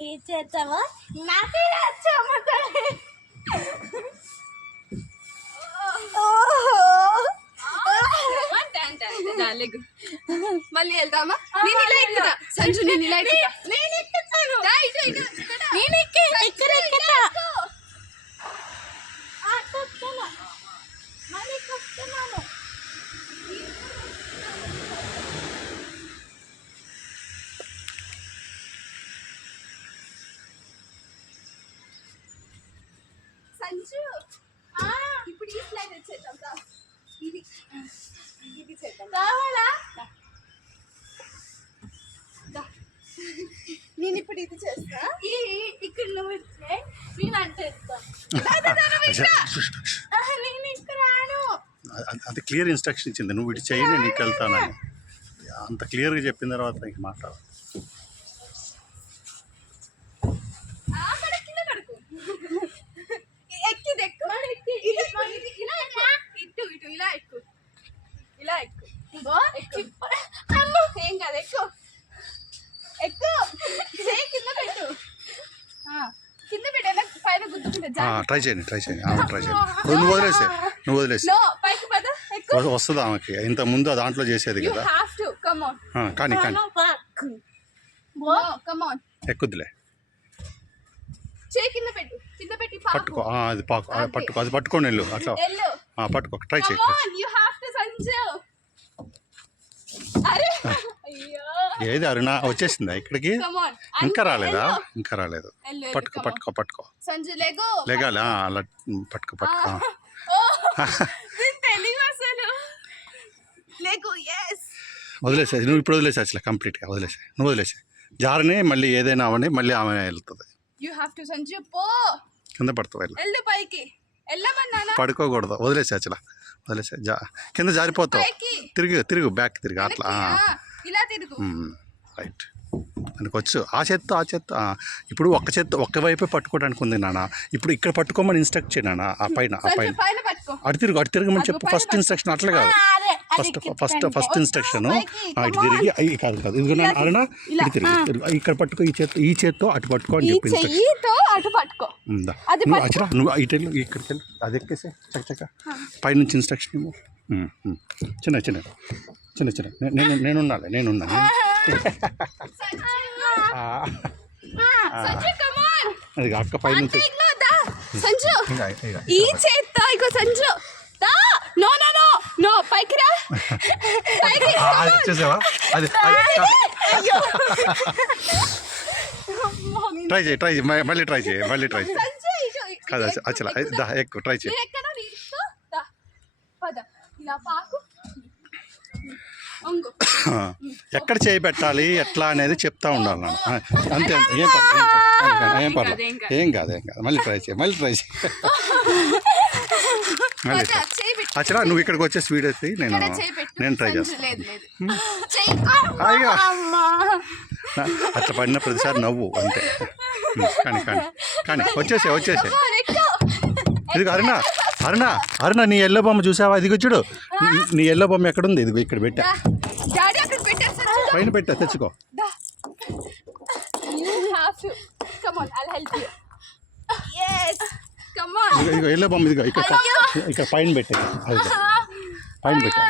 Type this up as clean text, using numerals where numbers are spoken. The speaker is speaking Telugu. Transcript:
ఈ చేద్దామా నాకే వచ్చాము మళ్ళీ వెళ్తామా నేను ఇలా ఎక్కుతా సంజు నేను ఇలా ఎక్కుతా నేను ఎక్కుతాను నేను ఇక్కడ ఎక్కుతా మళ్ళీ కొట్టున్నాను సంజు ఇప్పుడు ఈ స్లైడ్ వచ్చేద్దాం ఇది ఇది చేద్దాం కావాలా నేను ఇప్పుడు ఇది చేస్తా ఇక్కడ నువ్వు ఇచ్చే నేను అంటే నేను ఇక్కడ రాను అంత క్లియర్ ఇన్స్ట్రక్షన్ ఇచ్చింది నువ్వు ఇటు చేయి నేను ఇటు వెళ్తానని అంత క్లియర్గా చెప్పిన తర్వాత ఇంక మాట్లాడాలి ఇలా ఎక్కు ఏం కాదు ఎక్కు ఎక్కు కింద పెట్టు కింద పెట్టేలా పైన గుద్దుకుంటే ట్రై చేయండి ట్రై చేయండి నువ్వు వదిలేసే పైకి పద ఎక్కు వస్తుంది ఆమెకి ఇంత ముందు దాంట్లో చేసేది కదా కానీ ఎక్కుద్దులే చేయి కింద పెట్టు కింద పెట్టి పట్టుకో అది పట్టుకో అది పట్టుకొని వెళ్ళు అట్లా పట్టుకో ట్రై చేయి ఏది అరుణ వచ్చేసిందా ఇక్కడికి ఇంకా రాలేదు పట్టుకో లేగాలి అలా పట్టుకో వదిలేసే నువ్వు ఇప్పుడు వదిలేసా అసలు కంప్లీట్గా నువ్వు వదిలేసే జారని మళ్ళీ ఏదైనా అవని మళ్ళీ ఆమె వెళ్తుంది కింద పడుతుంది పడుకోకూడదు వదిలేసే కింద జారిపోతావు తిరుగు బ్యాక్ తిరిగి అట్లా రైట్ దానికి వచ్చు ఆ చేత్తో ఇప్పుడు ఒక్క వైపే పట్టుకోవడానికి ఉంది నాన్న ఇప్పుడు ఇక్కడ పట్టుకోమని ఇన్స్ట్రక్ట్ చేయి నాన్న ఆ పైన అటు తిరగమని చెప్పు ఫస్ట్ ఇన్స్ట్రక్షన్ అట్లా కాదు ఫస్ట్ ఇన్స్ట్రక్షన్ ఇటు తిరిగి కాదు ఇదిగో నాన్న అరుణ ఇటు తిరిగి ఇక్కడ పట్టుకో ఈ చేత్తో అటు పట్టుకో అని చెప్పి నువ్వు ఇటు ఇక్కడికి వెళ్ళి అది ఎక్కేసే చక్క పైనుంచి ఇన్స్ట్రక్షన్ ఇవ్వు చిన్న నేనున్నా అది అక్క పైనుంచి ఈ చేత్తో ఇగో సంజు నో పైకి రా చూసావా అది ట్రై చేయి మళ్ళీ ట్రై చేయి కాదు అచ్చలా ఎక్కువ ట్రై చేయి ఎక్కడ చేయి పెట్టాలి ఎట్లా అనేది చెప్తా ఉండాలి నాన్న అంతే ఏం కాదు మళ్ళీ ట్రై చేయి మళ్ళీ అచ్చలా నువ్వు ఇక్కడికి వచ్చే స్వీట్ అయితే నేను ట్రై చేస్తాను అయ్యో అట్లా పడిన ప్రతిసారి నవ్వు అంతే కానీ వచ్చేసే ఇది అరుణ నీ ఎల్లో బొమ్మ చూసావా ఇది చూడు నీ ఎల్లో బొమ్మ ఎక్కడుంది ఇది ఇక్కడ పెట్టా పైన పెట్టా తెచ్చుకో ఇదిగో ఎల్లో బొమ్మ ఇదిగో ఇక్కడ పైన పెట్టా పైన పెట్టా